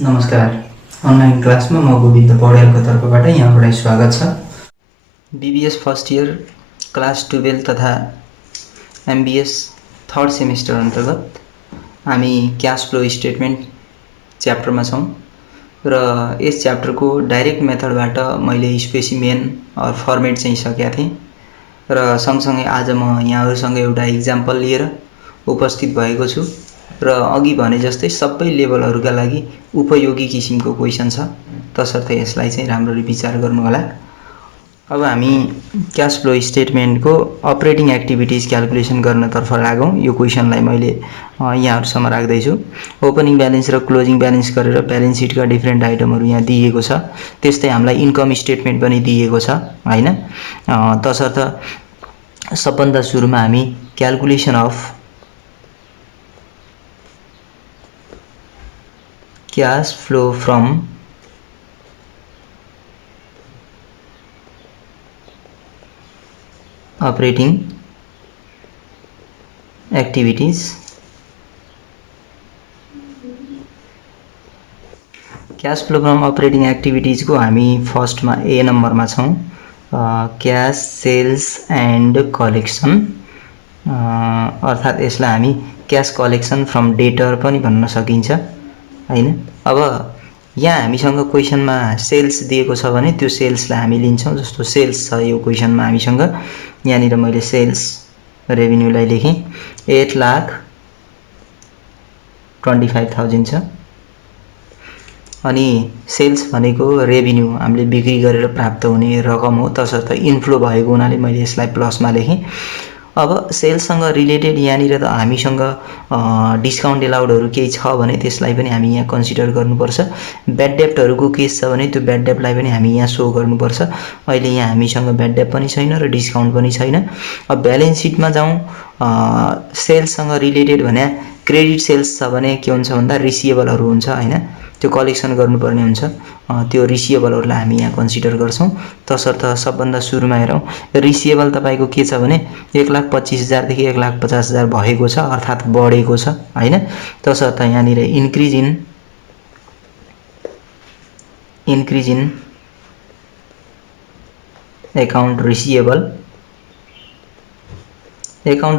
नमस्कार। अनलाइन क्लासमा म गोविन्द पौडेलको तर्फबाट यहाँबाट स्वागत छ। बीबीएस फर्स्ट इयर क्लास 12 तथा एमबीएस थर्ड सेमिस्टर अन्तर्गत हामी क्याश फ्लो स्टेटमेन्ट च्याप्टरमा छौँ र यस च्याप्टरको डाइरेक्ट मेथडबाट मैले स्पेसिमेन अर फर्मेट चाहिँ सकेका थिएँ र सँगसँगै आज म यहाँहरूसँग एउटा इक्जाम्पल लिएर उपस्थित भएको छु र अघि भने जस्तै सबै लेभलहरूका लागि उपयोगी किसिमको क्वेसन छ, तसर्थ यसलाई चाहिँ राम्ररी विचार गर्नु होला। अब हामी क्याश फ्लो स्टेटमेन्टको अपरेटिङ एक्टिभिटिज क्याल्कुलेसन गर्नतर्फ लागौँ। यो क्वेसनलाई मैले यहाँहरूसम्म राख्दैछु। ओपनिङ ब्यालेन्स र क्लोजिङ ब्यालेन्स गरेर ब्यालेन्स सिटका डिफ्रेन्ट आइटमहरू यहाँ दिएको छ। त्यस्तै हामीलाई इन्कम स्टेटमेन्ट पनि दिएको छ हैन। तसर्थ सबभन्दा सुरुमा हामी calculation of cash flow from operating activities cash flow from operating एक्टिभिटिजको हामी फर्स्टमा ए नम्बरमा छौँ। क्यास सेल्स एन्ड कलेक्सन, अर्थात् यसलाई हामी क्यास कलेक्सन फ्रम डेटर पनि भन्न सकिन्छ हैन। अब यहाँ हामीसँग क्वेसनमा सेल्स दिएको छ भने त्यो सेल्सलाई हामी लिन्छौँ। जस्तो सेल्स छ यो क्वेसनमा हामीसँग, यहाँनिर मैले सेल्स रेभिन्यूलाई लेखेँ 8,25,000 छ। अनि सेल्स भनेको रेभिन्यू हामीले बिक्री गरेर प्राप्त हुने रकम हो, तसर्थ इन्फ्लो भएको हुनाले मैले यसलाई प्लसमा लेखेँ। अब सेल्ससँग रिलेटेड यहाँनिर त हामीसँग डिस्काउन्ट एलाउडहरू केही छ भने त्यसलाई पनि हामी यहाँ कन्सिडर गर्नुपर्छ। ब्याड डेप्टहरूको केस छ भने त्यो ब्याड डेप्टलाई पनि हामी यहाँ सो गर्नुपर्छ। अहिले यहाँ हामीसँग ब्याड डेप्ट पनि छैन र डिस्काउन्ट पनि छैन। अब ब्यालेन्स सिटमा जाउँ। सेल्ससँग रिलेटेड भने क्रेडिट सेल्स छ भने के हुन्छ भन्दा रिसिएबलहरू हुन्छ हैन, त्यो कलेक्सन गर्नुपर्ने हुन्छ। त्यो रिसिएबलहरूलाई हामी यहाँ कन्सिडर गर्छौँ। तसर्थ सबभन्दा सुरुमा हेरौँ, रिसिएबल तपाईँको के छ भने 1,25,000 देखि 1,50,000 भएको छ, अर्थात् बढेको छ हैन। तसर्थ यहाँनिर increase in account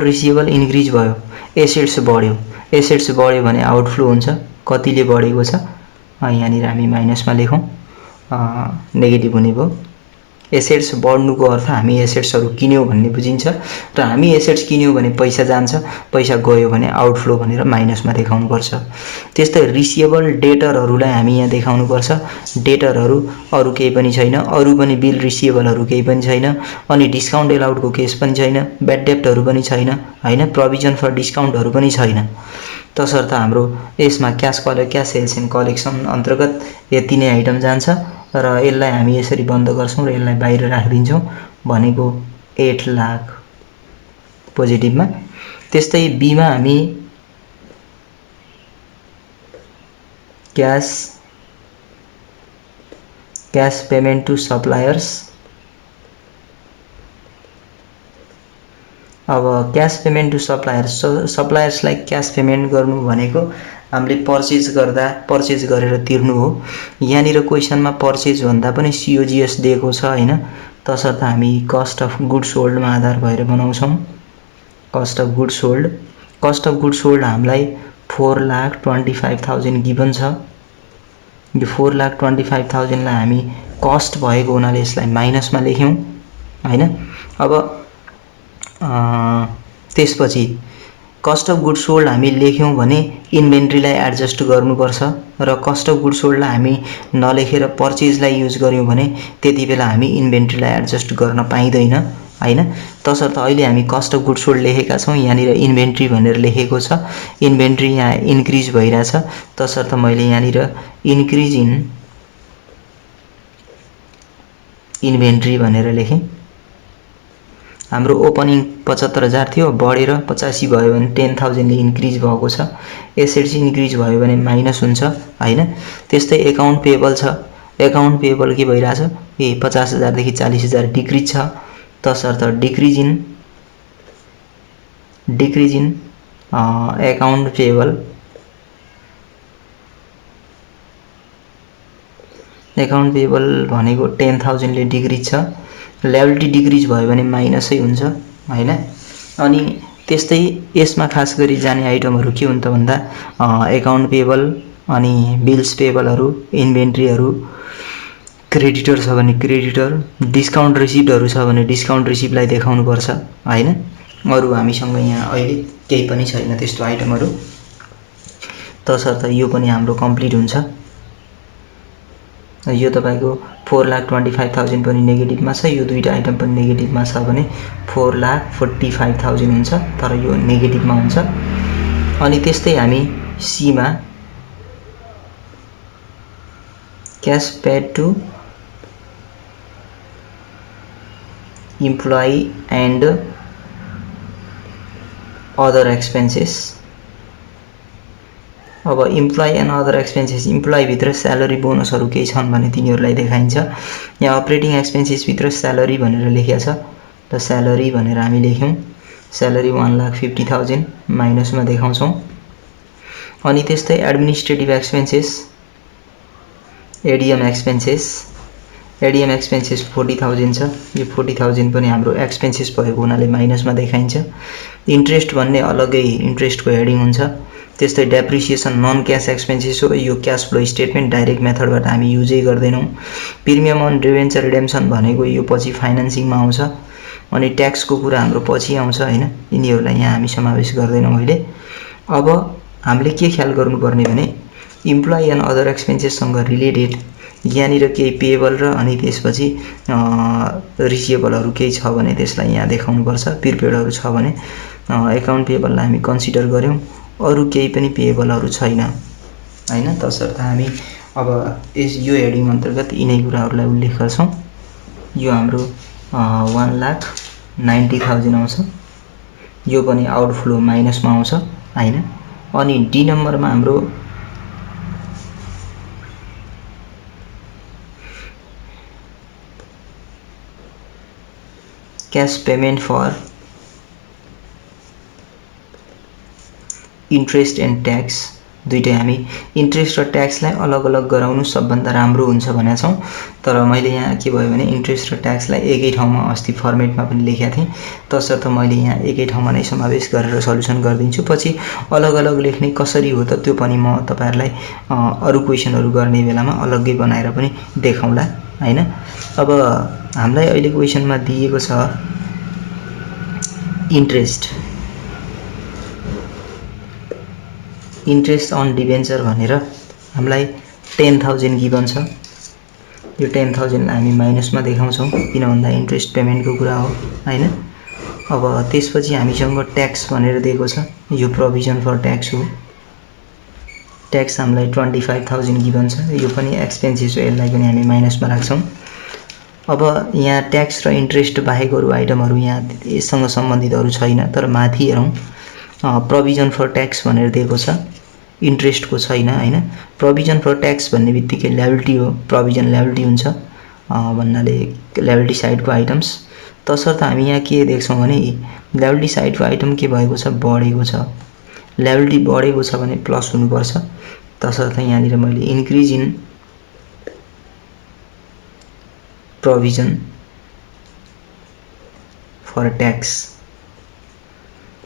receivable increase भयो, एसेट्स बढ्यो। एसेट्स बढ्यो भने आउटफ्लो हुन्छ। कतिले बढेको छ यहाँनिर हामी माइनसमा लेखौँ, नेगेटिभ हुने भयो। एसेट्स बढ्नुको अर्थ हामी एसेट्सहरू किन्यौँ भन्ने बुझिन्छ र हामी एसेट्स किन्यौँ भने पैसा जान्छ, पैसा गयो भने आउटफ्लो भनेर माइनसमा देखाउनुपर्छ। त्यस्तै रिसिएबल डेटरहरूलाई हामी यहाँ देखाउनुपर्छ। डेटरहरू अरू केही पनि छैन, अरू पनि बिल रिसिएबलहरू केही पनि छैन, अनि डिस्काउन्ट एलाउडको केस पनि छैन, ब्याड डेप्टहरू पनि छैन हैन, प्रोभिजन फर डिस्काउन्टहरू पनि छैन। तसर्थ हाम्रो यसमा क्यास सेल्स एन्ड कलेक्सन अन्तर्गत यति नै आइटम जान्छ र यसलाई हामी यसरी बन्द गर्छौँ र यसलाई बाहिर राखिदिन्छौँ भनेको 8 लाख पोजिटिभमा। त्यस्तै बीमा हामी क्यास पेमेन्ट टु सप्लायर्स। अब क्यास पेमेन्ट टु सप्लायर्सलाई क्यास पेमेन्ट गर्नु भनेको हामीले पर्चेज गरेर तिर्नु हो। यहाँनिर क्वेसनमा पर्चेज भन्दा पनि सिओजिएस दिएको छ हैन। तसर्थ हामी कस्ट अफ गुड्स सोल्डमा आधार भएर बनाउँछौँ। कस्ट अफ गुड्स सोल्ड हामीलाई 4,25,000 गिभन छ। यो 4,25,000 लाई हामी कस्ट भएको हुनाले यसलाई माइनसमा लेख्यौँ हैन। अब त्यसपछि कस्ट अफ गुड्स सोल्ड हामी लेख्यौँ भने इन्भेन्ट्रीलाई एडजस्ट गर्नुपर्छ र कस्ट अफ गुड्स सोल्डलाई हामी नलेखेर पर्चेजलाई युज गर्यौँ भने त्यति बेला हामी इन्भेन्ट्रीलाई एडजस्ट गर्न पाइँदैन हैन। तसर्थ अहिले हामी कस्ट अफ गुड्स सोल्ड लेखेका छौँ, यहाँनिर इन्भेन्ट्री भनेर लेखेको छ। इन्भेन्ट्री यहाँ इन्क्रिज भइरहेछ, तसर्थ मैले यहाँनिर इन्क्रिज इन इन्भेन्ट्री भनेर लेखेँ। हाम्रो ओपनिङ 75,000 थियो, बढेर 85 भयो भने 10,000ले इन्क्रिज भएको छ। एसेट्स इन्क्रिज भयो भने माइनस हुन्छ हैन। त्यस्तै एकाउन्ट पेएबल छ। एकाउन्ट पेएबल के भइरहेछ 50,000 देखि 40,000 डिक्रिज छ। तसर्थ decrease in account payable account payable भनेको 10,000 ले डिक्रिज छ, लायबिलिटी डिक्रिज भयो भने माइनसै हुन्छ हैन। अनि त्यस्तै यसमा खास गरी जाने आइटमहरू के हुन् त भन्दा एकाउन्ट पेएबल अनि बिल्स पेएबलहरू, इन्भेन्ट्रीहरू, क्रेडिटर छ भने क्रेडिटर, डिस्काउन्ट रिसिप्टहरू छ भने डिस्काउन्ट रिसिप्टलाई देखाउनु पर्छ हैन। अरु हामीसँग यहाँ अहिले केही पनि छैन त्यस्तो आइटमहरू, तसर्थ यो पनि हाम्रो कम्प्लिट हुन्छ। यो तपाईको 4,25,000 पनि नेगेटिभमा छ, यो दुईटा आइटम पनि नेगेटिभमा छ भने 4,45,000 हुन्छ, तर यो नेगेटिभमा हुन्छ। अनि त्यस्तै हामी सी मा cash paid to employee and other expenses. अब employee and other expenses, employee भित्र स्यालेरी बोनसहरू केही छन् भने तिनीहरूलाई देखाइन्छ। यहाँ अपरेटिङ एक्सपेन्सेस भित्र स्यालेरी भनेर लेखिएको छ, त स्यालेरी भनेर हामी लेख्यौँ। स्यालेरी 1,50,000 माइनसमा देखाउँछौँ। अनि त्यस्तै एडमिनिस्ट्रेटिभ एक्सपेन्सेस, एडिएम एक्सपेन्सेस, एडिएम एक्सपेन्सेस 40,000 छ, यो 40,000 पनि हाम्रो एक्सपेन्सेस भएको हुनाले माइनसमा देखाइन्छ। इन्ट्रेस्ट भन्ने अलग्गै इन्ट्रेस्टको हेडिङ हुन्छ। त्यस्तै डेप्रिसिएसन नन क्यास एक्सपेन्सेस हो, यो क्यास फ्लो स्टेटमेन्ट डाइरेक्ट मेथडबाट हामी युजै गर्दैनौँ। प्रिमियम अन डिभेन्चर रिडेम्सन भनेको यो पछि फाइनेन्सिङमा आउँछ। अनि ट्याक्सको कुरा हाम्रो पछि आउँछ हैन, यिनीहरूलाई यहाँ हामी समावेश गर्दैनौँ अहिले। अब हामीले के ख्याल गर्नुपर्ने भने इम्प्लोइ एन्ड अदर एक्सपेन्सेससँग रिलेटेड यहाँनिर केही पेएबल र अनि त्यसपछि रिसिएबलहरू केही छ भने त्यसलाई यहाँ देखाउनुपर्छ। प्रिपेडहरू छ भने एकाउन्ट पेएबललाई हामी कन्सिडर गर्यौँ, अरू केही पनि पेएबलहरू छैन हैन। तसर्थ हामी अब यो हेडिङ अन्तर्गत यिनै कुराहरूलाई उल्लेख गर्छौँ। यो हाम्रो 1,90,000 आउँछ, यो पनि आउटफ्लो माइनसमा आउँछ हैन। अनि डी नम्बरमा हाम्रो cash payment for interest and tax, दुईटै हामी इन्ट्रेस्ट र ट्याक्सलाई अलग अलग गराउनु सबभन्दा राम्रो हुन्छ भनेका छौँ। तर मैले यहाँ के भयो भने इन्ट्रेस्ट र ट्याक्सलाई एकै ठाउँमा अस्ति फर्मेटमा पनि लेखेको थिएँ, तसर्थ मैले यहाँ एकै ठाउँमा नै समावेश गरेर सल्युसन गरिदिन्छु। पछि अलग अलग लेख्ने कसरी हो त त्यो पनि म तपाईहरुलाई अरू क्वेसनहरू गर्ने बेलामा अलग्गै बनाएर पनि देखाउँला हैन। अब हामीलाई अहिले क्वेसनमा दिएको छ इन्ट्रेस्ट अन डिभेन्चर भनेर हामीलाई 10,000 गिभन छ। यो 10,000 लाई हामी माइनसमा देखाउँछौँ किन भन्दा इन्ट्रेस्ट पेमेन्टको कुरा हो हैन। अब त्यसपछि हामीसँग ट्याक्स भनेर दिएको छ, यो प्रोभिजन फर ट्याक्स हो। ट्याक्स हामीलाई 25,000 गिभन छ, यो पनि एक्सपेन्सेस हो, यसलाई पनि हामी माइनसमा राख्छौँ। अब यहाँ ट्याक्स र इन्ट्रेस्ट बाहेक अरू आइटमहरू यहाँ यससँग सम्बन्धित अरू छैन। तर माथि हेरौँ, प्रोभिजन फर ट्याक्स भनेर दिएको छ, इन्ट्रेस्टको छैन हैन। प्रोभिजन फर ट्याक्स भन्ने बित्तिकै ल्याबिलिटी हो, प्रोभिजन ल्याबिलिटी हुन्छ भन्नाले ल्याबिलिटी साइडको आइटम्स। तसर्थ हामी यहाँ के देख्छौँ भने ल्याबिलिटी साइडको आइटम के भएको छ, बढेको छ। ल्याबिलिटी बढेको छ भने प्लस हुनुपर्छ, तसर्थ यहाँनिर मैले increase in provision for tax,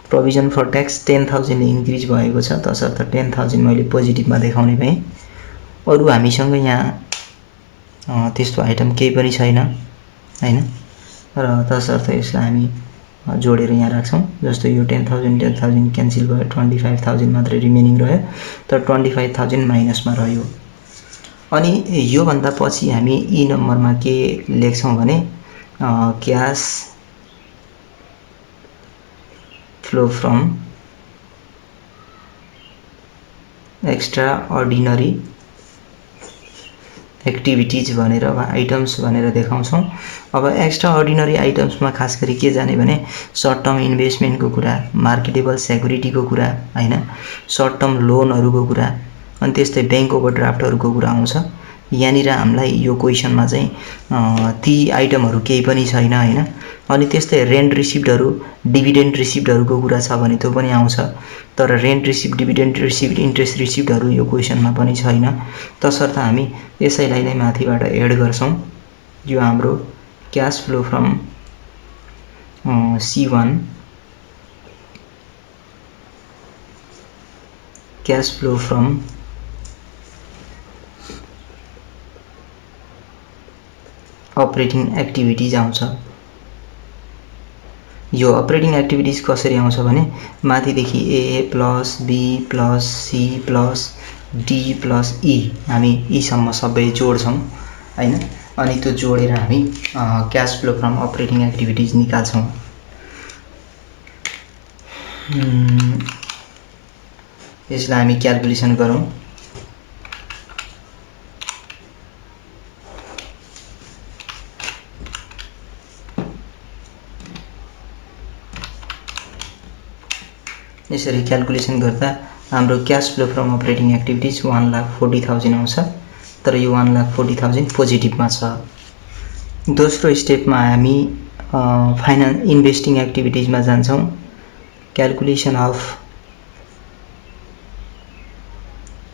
provision for tax 10,000 increase भएको छ, तसर्थ 10,000 मैले पोजिटिभमा देखाउने भएँ। अरू हामीसँग यहाँ त्यस्तो आइटम केही पनि छैन हैन, र तसर्थ यसलाई हामी जोडेर यहाँ राख्छौँ। जस्तो यो 10,000 क्यान्सल भयो, 25,000 मात्रै रिमेनिङ रह्यो, तर 25,000 माइनसमा रह्यो। अनि यो भन्दा पछि हामी ई नम्बरमा के लेख्छौँ भने cash flow from extra ordinary activities भनेर वा आइटम्स भनेर देखाउँछौँ। अब एक्स्ट्रा अर्डिनरी आइटम्समा खास गरी के जाने भने सर्ट टर्म इन्भेस्टमेन्टको कुरा, मार्केटेबल सेक्युरिटीको कुरा हैन, सर्ट टर्म लोनहरूको कुरा, अनि त्यस्तै ब्याङ्क ओभरड्राफ्टहरूको कुरा आउँछ। यहाँनिर हामीलाई यो क्वेसनमा चाहिँ ती आइटमहरू केही पनि छैन हैन। अनि त्यस्तै रेन्ट रिसिप्टहरू डिभिडेन्ड रिसिप्टहरूको कुरा छ भने त्यो पनि आउँछ, तर rent receipt dividend receipt interest रिसिप्टहरू यो क्वेसनमा पनि छैन। तसर्थ हामी यसैलाई नै माथिबाट एड गर्छौं। यो हाम्रो cash flow from C1 cash flow from operating activities आउँछ। यो अपरेटिङ एक्टिभिटिज कसरी आउँछ भने माथिदेखि A plus B plus C plus D plus E हामी यीसम्म सबै जोड्छौं हैन। अनि त्यो जोडेर हामी cash flow from operating activities निकाल्छौं। यसलाई हामी क्याल्कुलेसन गरौँ। यसरी क्याल्कुलेसन गर्दा हाम्रो cash flow from operating activities 1,40,000 आउँछ, तर यो 1,40,000 पोजिटिभमा छ। दोस्रो स्टेपमा हामी इन्भेस्टिङ एक्टिभिटिजमा जान्छौं। Calculation of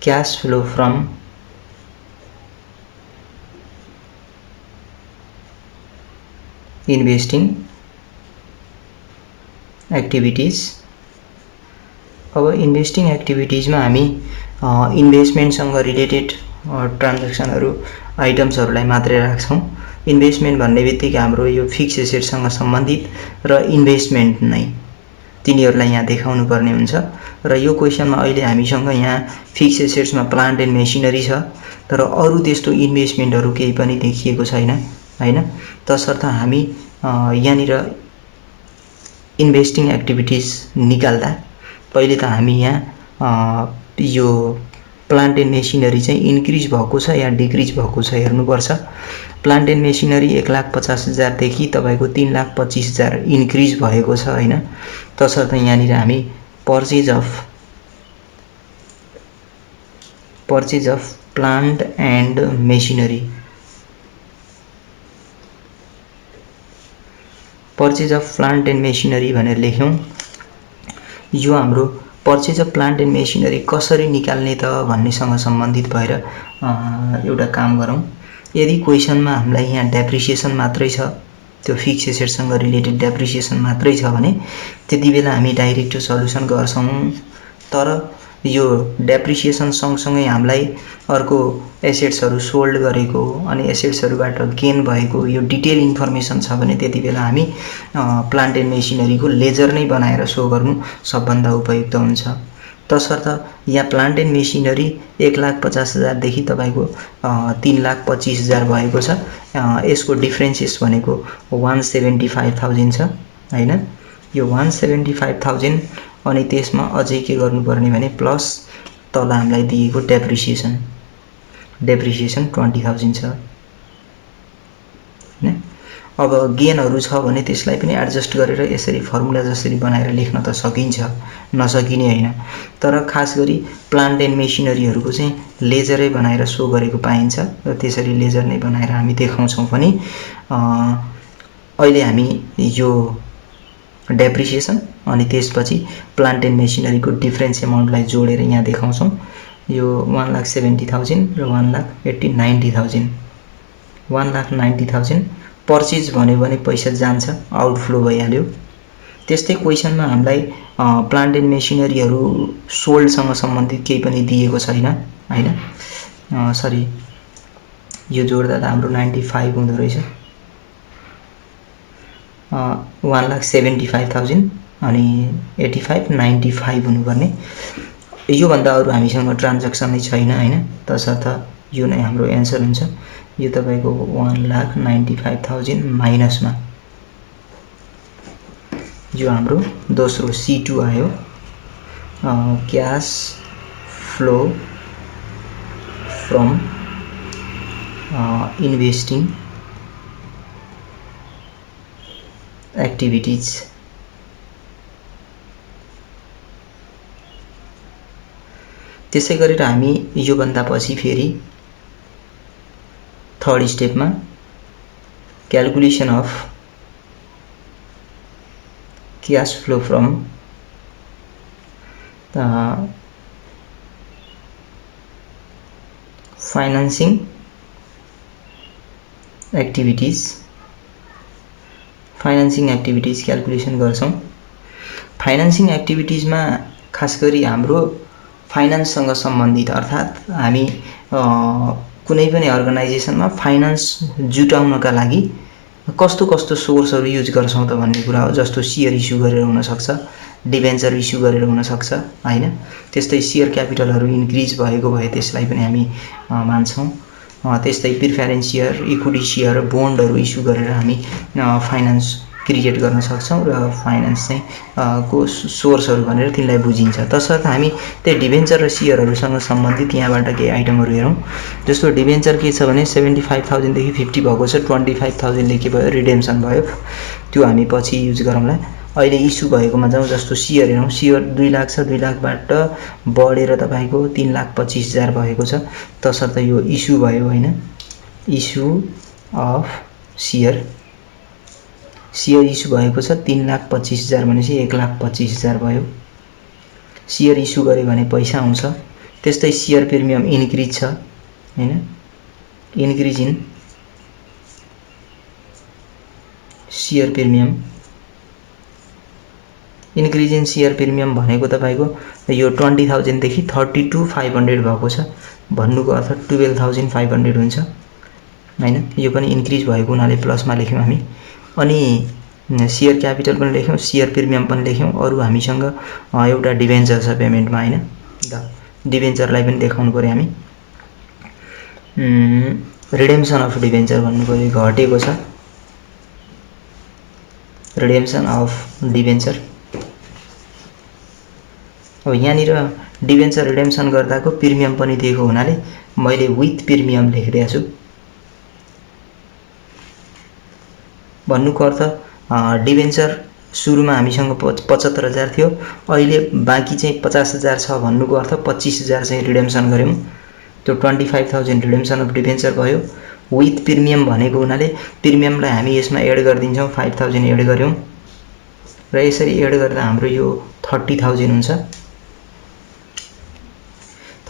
cash flow from investing activities. अब इन्भेस्टिङ एक्टिभिटिजमा हामी इन्भेस्टमेन्टसँग रिलेटेड ट्रान्ज्याक्सनहरू आइटम्सहरूलाई मात्रै राख्छौं। इन्भेस्टमेन्ट भन्ने बित्तिकै हाम्रो यो फिक्स एसेटसँग सम्बन्धित र इन्भेस्टमेन्ट नै तिनीहरूलाई यहाँ देखाउनु पर्ने हुन्छ। र यो क्वेसनमा अहिले हामीसँग यहाँ फिक्स एसेट्समा प्लान्ट एन्ड मेसिनरी छ, तर अरू त्यस्तो इन्भेस्टमेन्टहरू केही पनि देखिएको छैन हैन। तसर्थ हामी यहाँनिर इन्भेस्टिङ एक्टिभिटिज निकाल्दा पहिले त हामी यहाँ यो प्लान्ट एन्ड मेसिनरी चाहिँ इन्क्रिज भएको छ या डिक्रिज भएको छ हेर्नुपर्छ। प्लान्ट एन्ड मेसिनरी 1,50,000 देखि तपाईको 3,25,000 इन्क्रिज भएको छ हैन। तसर्थ यहाँनिर हामी purchase of plant and machinery भनेर लेख्यौं। यो हाम्रो purchase of plant and machinery कसरी निकाल्ने त भन्नेसँग सम्बन्धित भएर एउटा काम गरौँ। यदि क्वेसनमा हामीलाई यहाँ डेप्रिसिएसन मात्रै छ, त्यो फिक्स एसेटसँग रिलेटेड डेप्रिसिएसन मात्रै छ भने त्यति बेला हामी डाइरेक्ट सल्युसन गर्छौं। तर यो डेप्रिसिएसन सँगसँगै हामीलाई अर्को एसेट्सहरू सोल्ड गरेको अनि एसेट्सहरूबाट गेन भएको यो डिटेल इन्फर्मेसन छ भने त्यति बेला हामी प्लान्ट एन्ड मेसिनरीको लेजर नै बनाएर सो गर्नु सबभन्दा उपयुक्त हुन्छ। तसर्थ यहाँ प्लान्ट एन्ड मेसिनरी 1,50,000 देखि तपाईको 3,25,000 भएको छ। यसको डिफरेन्सेस भनेको 175,000 छ हैन। यो 175,000 अनि त्यसमा अझै के गर्नुपर्ने भने प्लस तल हामीलाई दिएको डेप्रिसिएसन 20,000 छ हैन। अब गेनहरु छ भने त्यसलाई पनि एडजस्ट गरेर यसरी फर्मुला जसरी बनाएर लेख्न त सकिन्छ, नसकिने हैन। तर खास गरी प्लान्ट एन्ड मेसिनरीहरुको चाहिँ लेजरै बनाएर सो गरेको पाइन्छ र त्यसरी लेजर नै बनाएर हामी देखाउँछौं पनि। अहिले हामी यो डेप्रिसिएसन अनि त्यसपछि प्लान्ट एन्ड मेसिनरीको डिफरेन्स अमाउन्टलाई जोडेर यहाँ देखाउँछौं। यो 1,70,000 र 1,90,000 1,90,000 पर्चेज भन्यो भने पैसा जान्छ, आउटफ्लो भइहाल्यो। त्यस्तै क्वेशनमा हामीलाई प्लान्ट एन्ड मेसिनरीहरु सोल्डसँग सम्बन्धित केही पनि दिएको छैन हैन। सरी, यो जोड्दा त हाम्रो 95 हुँदो रहेछ। 1,75,000 अनि 85 95 हुनुपर्ने। यो भन्दा अरु हामीसँग ट्रान्ज्याक्सन नै छैन हैन। तसर्थ यो नै हाम्रो एन्सर हुन्छ। यो तपाईको 1,95,000 माइनसमा यो हाम्रो दोस्रो C2 आयो। Cash flow from investing activities. त्यसै गरेर हामी यो भन्दा पछि फेरि थर्ड स्टेपमा calculation of cash flow from financing activities calculation गर्छौं। फाइनान्सिङ एक्टिभिटीजमा खास गरी हाम्रो फाइनान्ससँग सम्बन्धित अर्थात् हामी कुनै पनि अर्गनाइजेसनमा फाइनान्स जुटाउनका लागि कस्तो कस्तो सोर्सहरू युज गर्छौं त भन्ने कुरा हो। जस्तो शेयर इस्यु गरेर हुन सक्छ, डिभेन्चर इस्यु गरेर हुन सक्छ हैन। त्यस्तै शेयर क्यापिटलहरू इन्क्रिज भएको भए त्यसलाई पनि हामी मान्छौं। त्यस्तै प्रिफरेन्स शेयर, इक्विटी शेयर, बोन्डहरू इस्यु गरेर हामी फाइनान्स क्रिएट गर्न सक्छौं र फाइनान्स चाहिँ को सोर्सहरू भनेर तिनलाई बुझिन्छ। तसर्थ हामी त्यो डिभेन्चर र शेयरहरूसँग सम्बन्धित यहाँबाट केही आइटमहरू हेरौँ। जस्तो डिभेन्चर के छ भने 75,000 देखि 50 भएको छ, 25,000 ले के भयो रिडेम्सन भयो, त्यो हामी पछि युज गरौँला। अहिले इस्यु भएकोमा जाउँ। जस्तो शेयर हेरौँ, शेयर 2 लाख छ, 2 लाखबाट बढेर तपाईको 3,25,000 भएको छ। तसर्थ यो इस्यु भयो हैन, इस्यु अफ शेयर इस्यु भएको छ 3,25,000 भनेपछि 1,25,000 भयो। शेयर इस्यु गरे भने पैसा आउँछ। त्यस्तै शेयर प्रिमियम इन्क्रिज छ हैन, increase in share premium, increase in share premium भनेको तपाईको यो 20,000 देखि 32,500 भएको छ। भन्नुको अर्थ 12,500 हुन्छ हैन। यो पनि इन्क्रिज भएको हुनाले प्लसमा लेख्यौं हामी। अनि शेयर क्यापिटल पनि लेख्यौं, शेयर प्रिमियम पनि लेख्यौं। अरु हामीसँग एउटा डिभेन्चर छ पेमेन्टमा हैन। डिभेन्चरलाई पनि देखाउनु पर्यो हामी। रिडेम्सन अफ डिभेन्चर भन्नु पर्यो, घटेको छ रिडेम्सन अफ डिभेन्चर। अब यहाँनिर डिभेन्चर रिडेम्सन गर्दाको प्रिमियम पनि दिएको हुनाले मैले विथ प्रिमियम लेखिदिएको छु। भन्नुको अर्थ डिभेन्चर सुरुमा हामीसँग 75,000 थियो, अहिले बाँकी चाहिँ 50,000 छ। भन्नुको अर्थ 25,000 चाहिँ रिडेम्सन गर्यौं। त्यो 25,000 रिडेम्सन अफ डिभेन्चर भयो। विथ प्रिमियम भनेको हुनाले प्रिमियमलाई हामी यसमा एड गरिदिन्छौं, 5,000 एड गर्यौं र यसरी एड गर्दा हाम्रो यो 30,000 हुन्छ।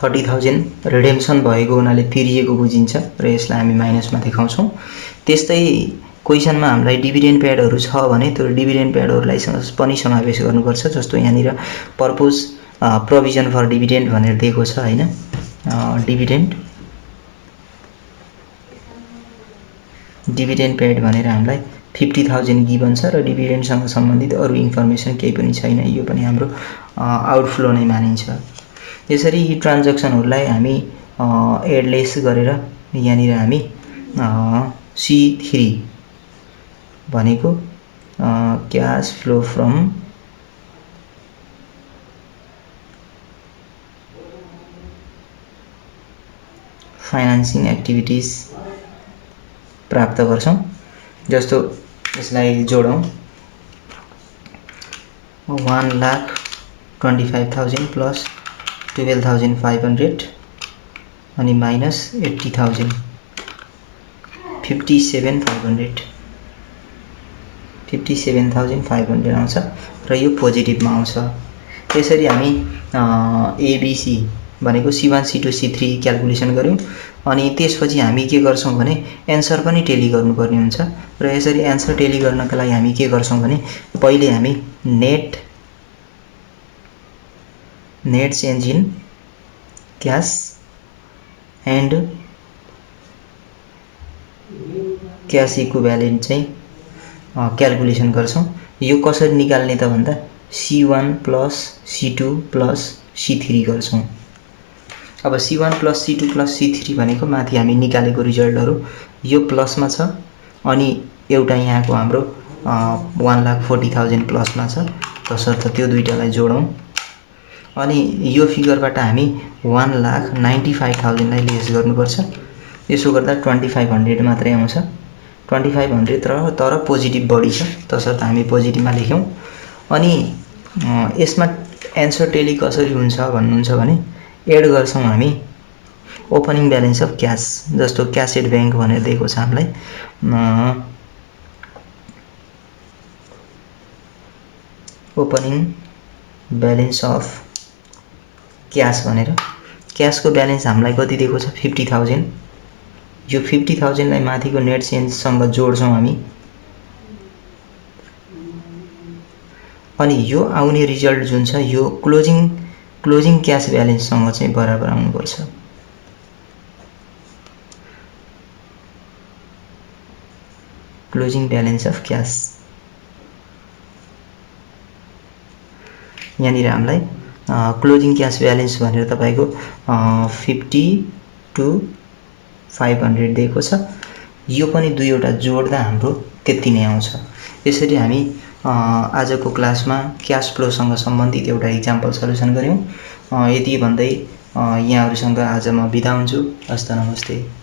30,000 रिडेम्सन भएको हुनाले तिरिएको बुझिन्छ र यसलाई हामी माइनसमा देखाउँछौं। त्यस्तै क्वेशनमा हामीलाई डिभिडेन्ड पेडहरु छ भने त्यो डिभिडेन्ड पेडहरुलाई पनि समावेश गर्नुपर्छ। जस्तो यहाँनिर पर्पज प्रोभिजन फर डिभिडेन्ड भनेर दिएको छ हैन। डिभिडेन्ड पेड भनेर हामीलाई 50,000 गिभन छ र डिभिडेन्डसँग सम्बन्धित अरु इन्फर्मेसन केही पनि छैन। यो पनि हाम्रो आउटफ्लो नै मानिन्छ। यसरी यी ट्रान्ज्याक्सनहरुलाई हामी एडलेस गरेर यहाँनिर हामी C3 भनेको cash flow from financing activities प्राप्त गर्छौं। जस्तो यसलाई जोडौं, 1,25,000 प्लस 12,500 अनि माइनस 80,000 57,500 आउँछ र यो पोजिटिभमा आउँछ। त्यसरी हामी ABC भनेको C1 C2 C3 क्याल्कुलेसन गर्यौं अनि त्यसपछि हामी के गर्छौं भने एन्सर पनि टेली गर्नुपर्ने हुन्छ र यसरी एन्सर टेली गर्नका लागि हामी के गर्छौं भने पहिले हामी net change in cash and cash equivalent चाहिँ क्याल्कुलेसन गर्छौं। यो कसरी निकाल्ने त भन्दा C1 plus C2 plus C3 गर्छौं। अब C1 plus C2 plus C3 भनेको माथि हामी निकालेको रिजल्टहरु यो प्लसमा छ अनि एउटा यहाँको हाम्रो 1,40,000 प्लसमा छ। तसर्थ त्यो दुईटालाई जोडौं अनि यो फिगरबाट हामी 1,95,000 लाई लेस गर्नुपर्छ। यसो गर्दा 2,500 मात्रै आउँछ। 2,500 तर पोजिटिभ बढी छ, तसर्थ हामी पोजिटिभमा लेख्यौं। अनि यसमा एन्सर टेली कसरी हुन्छ भन्नुहुन्छ भने एड गर्छौं हामी ओपनिङ ब्यालेन्स अफ क्यास, जस्तो क्यासेट ब्याङ्क भनेर दिएको छ हामीलाई ओपनिङ ब्यालेन्स अफ क्यास भनेर। क्यासको ब्यालेन्स हामीलाई कति दिएको छ 50,000। यो 50,000 लाई माथिको नेट चेन्जसँग जोड्छौँ हामी, अनि यो आउने रिजल्ट जुन छ यो क्लोजिङ क्यास ब्यालेन्ससँग चाहिँ बराबर आउनुपर्छ। क्लोजिङ ब्यालेन्स अफ क्यास, यहाँनिर हामीलाई क्लोजिङ क्यास ब्यालेन्स भनेर तपाईको 50 to 500 दिएको छ। यो पनि दुईवटा जोड्दा हाम्रो त्यति नै आउँछ। यसरी हामी आजको क्लासमा क्याश फ्लोसँग सम्बन्धित एउटा इक्जाम्पल सल्युसन गऱ्यौँ। यति भन्दै यहाँहरुसँग आज म बिदा हुन्छु। हस्त नमस्ते।